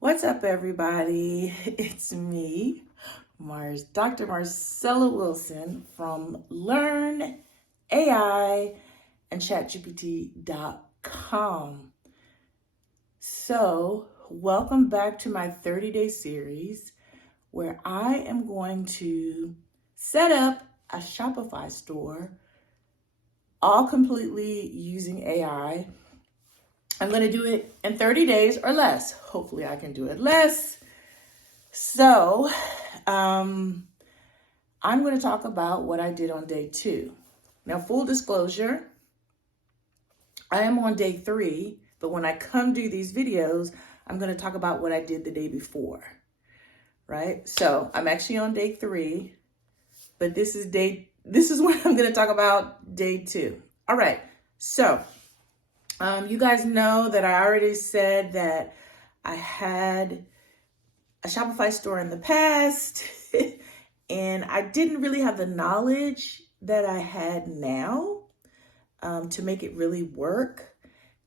What's up, everybody? It's me, Dr. Marcella Wilson from Learn AI and ChatGPT.com. So, welcome back to my 30-day series where I am going to set up a Shopify store all completely using AI. I'm going to do it in 30 days or less. Hopefully, I can do it less. So, I'm going to talk about what I did on day 2. Now, full disclosure, I am on day 3, but when I come do these videos, I'm going to talk about what I did the day before, right? So, I'm actually on day 3, but this is what I'm going to talk about day 2. All right. So, you guys know that I already said that I had a Shopify store in the past and I didn't really have the knowledge that I had now to make it really work.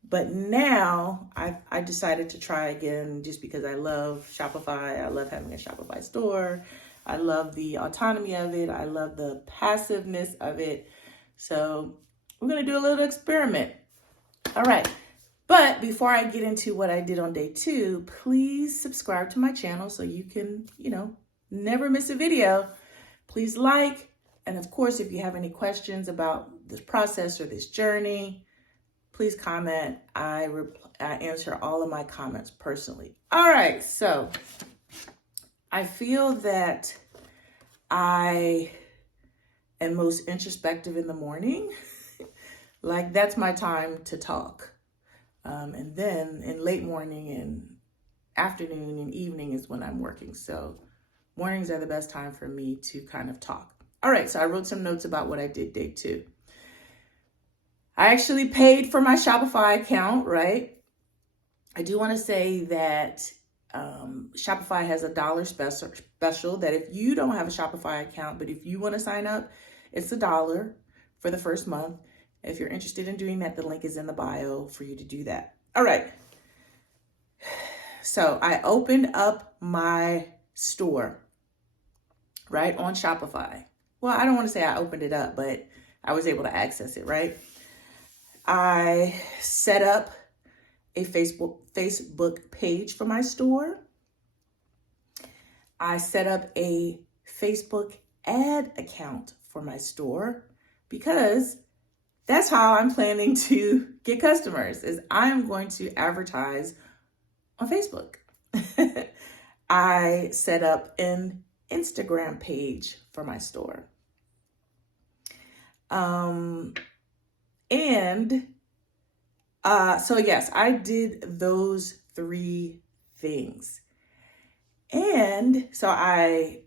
But now I decided to try again just because I love Shopify. I love having a Shopify store. I love the autonomy of it. I love the passiveness of it. So we're going to do a little experiment. All right. But before I get into what I did on day 2, please subscribe to my channel so you can, never miss a video. Please like. And of course, if you have any questions about this process or this journey, please comment. I answer all of my comments personally. All right. So I feel that I am most introspective in the morning. Like that's my time to talk. And then in late morning and afternoon and evening is when I'm working. So mornings are the best time for me to kind of talk. All right, so I wrote some notes about what I did day 2. I actually paid for my Shopify account, right? I do want to say that Shopify has $1 special that if you don't have a Shopify account, but if you want to sign up, it's $1 for the first month. If you're interested in doing that, the link is in the bio for you to do that. All right. So I opened up my store, right, on Shopify. Well, I don't want to say I opened it up, but I was able to access it, right? I set up a Facebook page for my store. I set up a Facebook ad account for my store because that's how I'm planning to get customers, is I'm going to advertise on Facebook. I set up an Instagram page for my store. So yes, I did those 3 things. And so I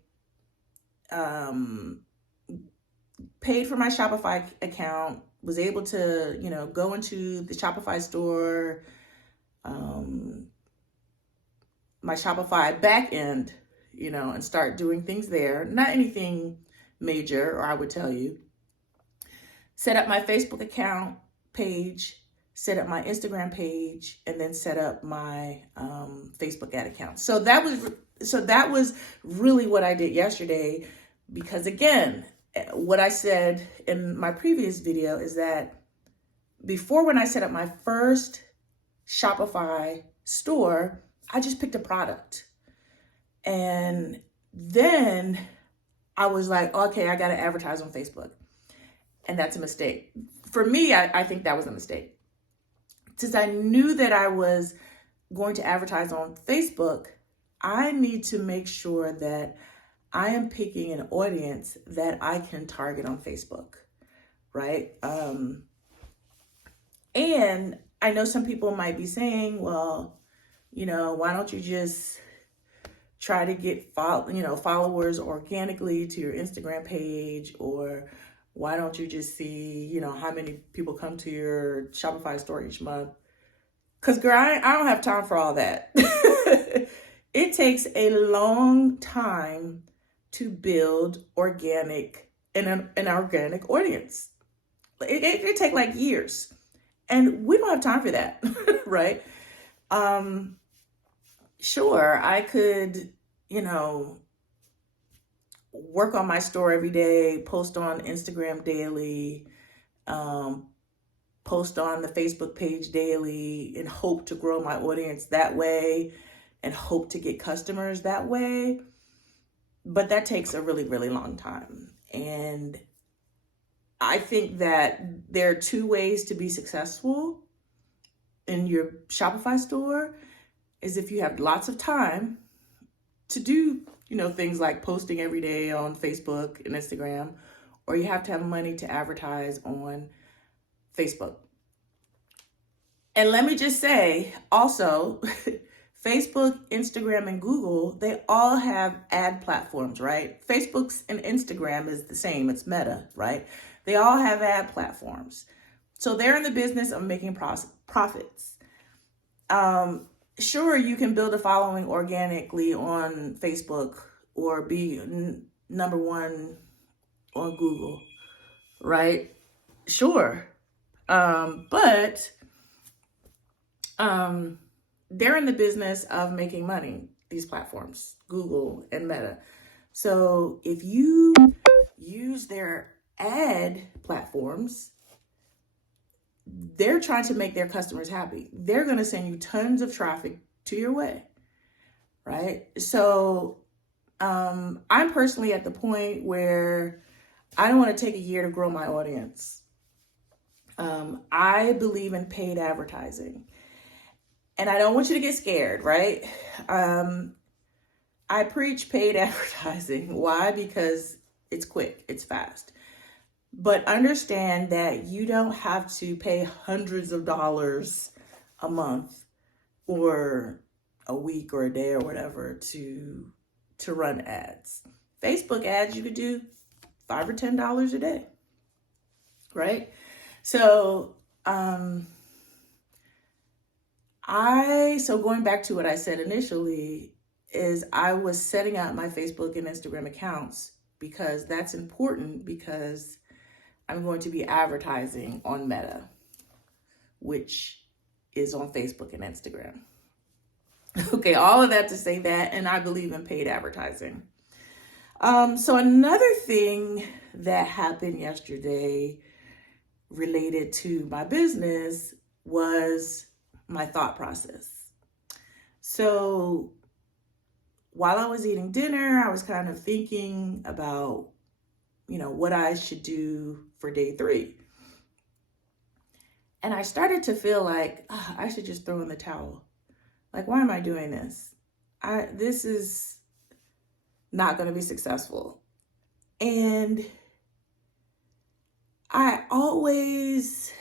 paid for my Shopify account, was able to, go into the Shopify store, my Shopify backend, and start doing things there. Not anything major, or I would tell you. Set up my Facebook account page, set up my Instagram page, and then set up my Facebook ad account. So that was really what I did yesterday, because again, what I said in my previous video is that before, when I set up my first Shopify store, I just picked a product. And then I was like, okay, I got to advertise on Facebook. And that's a mistake. For me, I think that was a mistake. Since I knew that I was going to advertise on Facebook, I need to make sure that I am picking an audience that I can target on Facebook, right? And I know some people might be saying, well, why don't you just try to get followers organically to your Instagram page? Or why don't you just see, how many people come to your Shopify store each month? Because, girl, I don't have time for all that. It takes a long time to build an organic audience. It take like years. And we don't have time for that, right? sure, I could, work on my store every day, post on Instagram daily, um, post on the Facebook page daily, and hope to grow my audience that way and hope to get customers that way. But that takes a really, really long time. And I think that there are two ways to be successful in your Shopify store is if you have lots of time to do, things like posting every day on Facebook and Instagram, or you have to have money to advertise on Facebook. And let me just say also, Facebook, Instagram, and Google, they all have ad platforms, right? Facebook's and Instagram is the same, it's Meta, right? They all have ad platforms. So they're in the business of making profits. Sure, you can build a following organically on Facebook or be number one on Google, right? Sure. But they're in the business of making money, these platforms, Google and Meta. So if you use their ad platforms, they're trying to make their customers happy. They're going to send you tons of traffic to your way, right? So I'm personally at the point where I don't want to take a year to grow my audience. I believe in paid advertising. And I don't want you to get scared, right? I preach paid advertising. Why? Because it's quick, it's fast. But understand that you don't have to pay hundreds of dollars a month or a week or a day or whatever to run ads. Facebook ads you could do $5 or $10 a day, right? So so going back to what I said initially is I was setting up my Facebook and Instagram accounts because that's important because I'm going to be advertising on Meta, which is on Facebook and Instagram. Okay, all of that to say that, and I believe in paid advertising. So another thing that happened yesterday related to my business was my thought process. So while I was eating dinner, I was kind of thinking about, what I should do for day 3. And I started to feel like I should just throw in the towel. Like, why am I doing this? This is not going to be successful. And I always,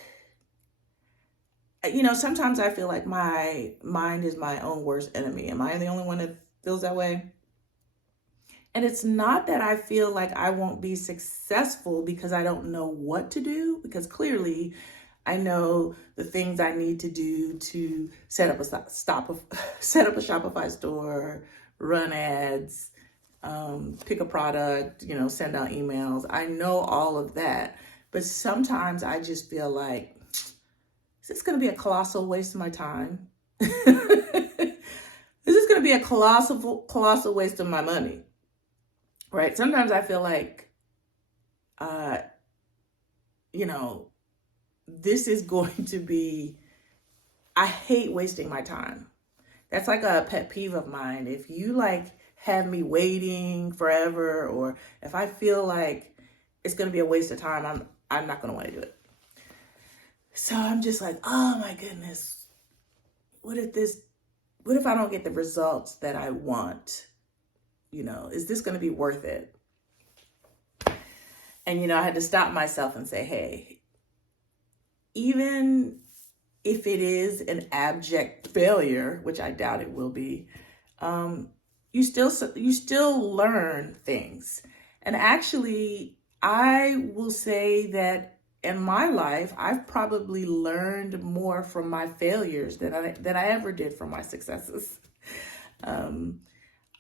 sometimes I feel like my mind is my own worst enemy. Am I the only one that feels that way? And it's not that I feel like I won't be successful because I don't know what to do, because clearly I know the things I need to do to set up a Shopify store, run ads, pick a product, send out emails. I know all of that. But sometimes I just feel like, is this going to be a colossal waste of my time? Is this going to be a colossal waste of my money? Right? Sometimes I feel like, this is going to be, I hate wasting my time. That's like a pet peeve of mine. If you have me waiting forever, or if I feel like it's going to be a waste of time, I'm not going to want to do it. So I'm just like, oh my goodness, what if I don't get the results that I want? Is this going to be worth it? And, I had to stop myself and say, hey, even if it is an abject failure, which I doubt it will be, you still learn things. And actually, I will say that in my life, I've probably learned more from my failures than I ever did from my successes.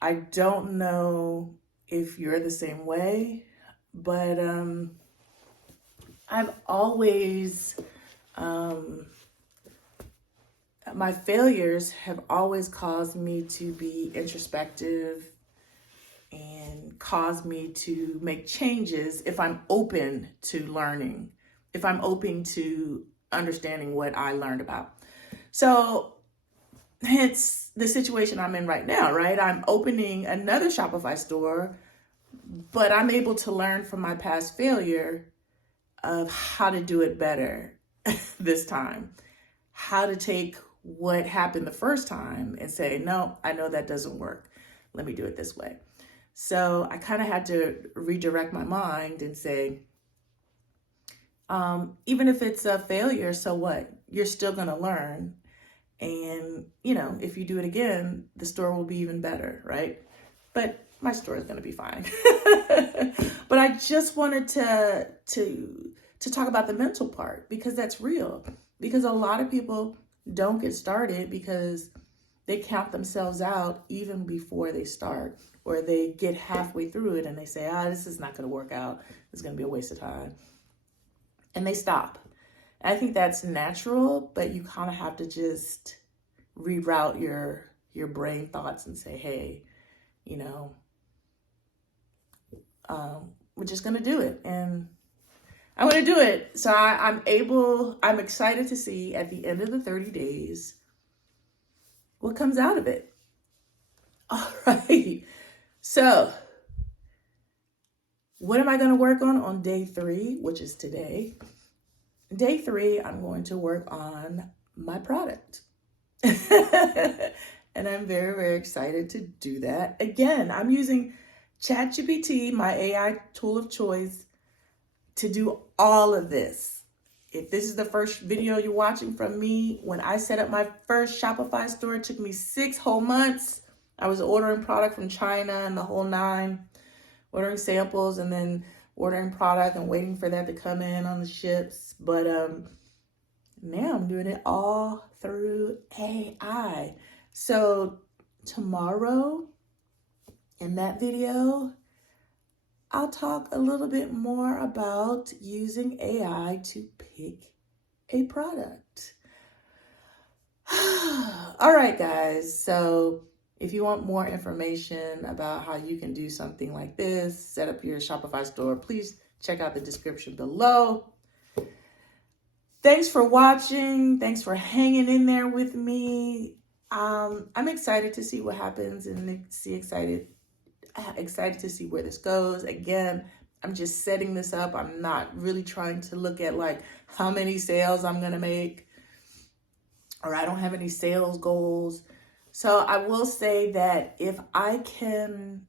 I don't know if you're the same way, but I've always my failures have always caused me to be introspective and caused me to make changes if I'm open to learning, if I'm open to understanding what I learned about. So hence the situation I'm in right now, right? I'm opening another Shopify store, but I'm able to learn from my past failure of how to do it better this time. How to take what happened the first time and say, no, I know that doesn't work. Let me do it this way. So I kind of had to redirect my mind and say, even if it's a failure, so what? You're still going to learn. And, if you do it again, the store will be even better, right? But my store is going to be fine. But I just wanted to talk about the mental part, because that's real. Because a lot of people don't get started because they count themselves out even before they start, or they get halfway through it and they say, this is not going to work out. It's going to be a waste of time. And they stop. I think that's natural, but you kind of have to just reroute your brain thoughts and say, hey, we're just going to do it. And I'm going to do it. So I'm excited to see at the end of the 30 days what comes out of it. All right. So what am I going to work on day 3, which is today? Day 3, I'm going to work on my product. And I'm very, very excited to do that. Again, I'm using ChatGPT, my AI tool of choice, to do all of this. If this is the first video you're watching from me, when I set up my first Shopify store, it took me 6 whole months. I was ordering product from China and the whole 9, ordering samples and then ordering product and waiting for that to come in on the ships. But now I'm doing it all through AI. So tomorrow in that video, I'll talk a little bit more about using AI to pick a product. All right, guys. So if you want more information about how you can do something like this, set up your Shopify store, please check out the description below. Thanks for watching. Thanks for hanging in there with me. I'm excited to see what happens and excited to see where this goes. Again, I'm just setting this up. I'm not really trying to look at like how many sales I'm going to make, or I don't have any sales goals. So I will say that if I can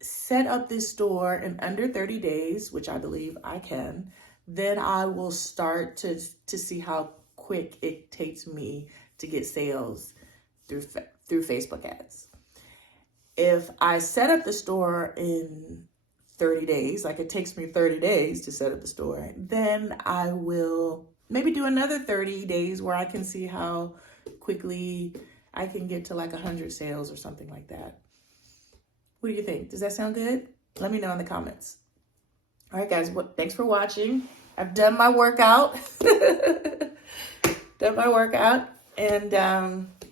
set up this store in under 30 days, which I believe I can, then I will start to see how quick it takes me to get sales through Facebook ads. If I set up the store in 30 days, like it takes me 30 days to set up the store, then I will maybe do another 30 days where I can see how quickly I can get to like 100 sales or something like that. What do you think? Does that sound good? Let me know in the comments. All right, guys, thanks for watching. I've done my workout. And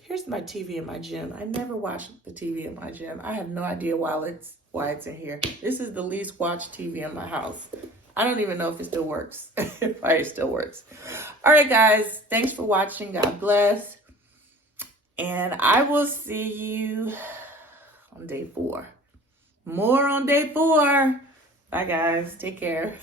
here's my TV in my gym. I never watch the TV in my gym. I have no idea why it's in here. This is the least watched TV in my house. I don't even know if it still works. If it still works. All right, guys. Thanks for watching. God bless. And I will see you on day 4. More on day 4. Bye, guys. Take care.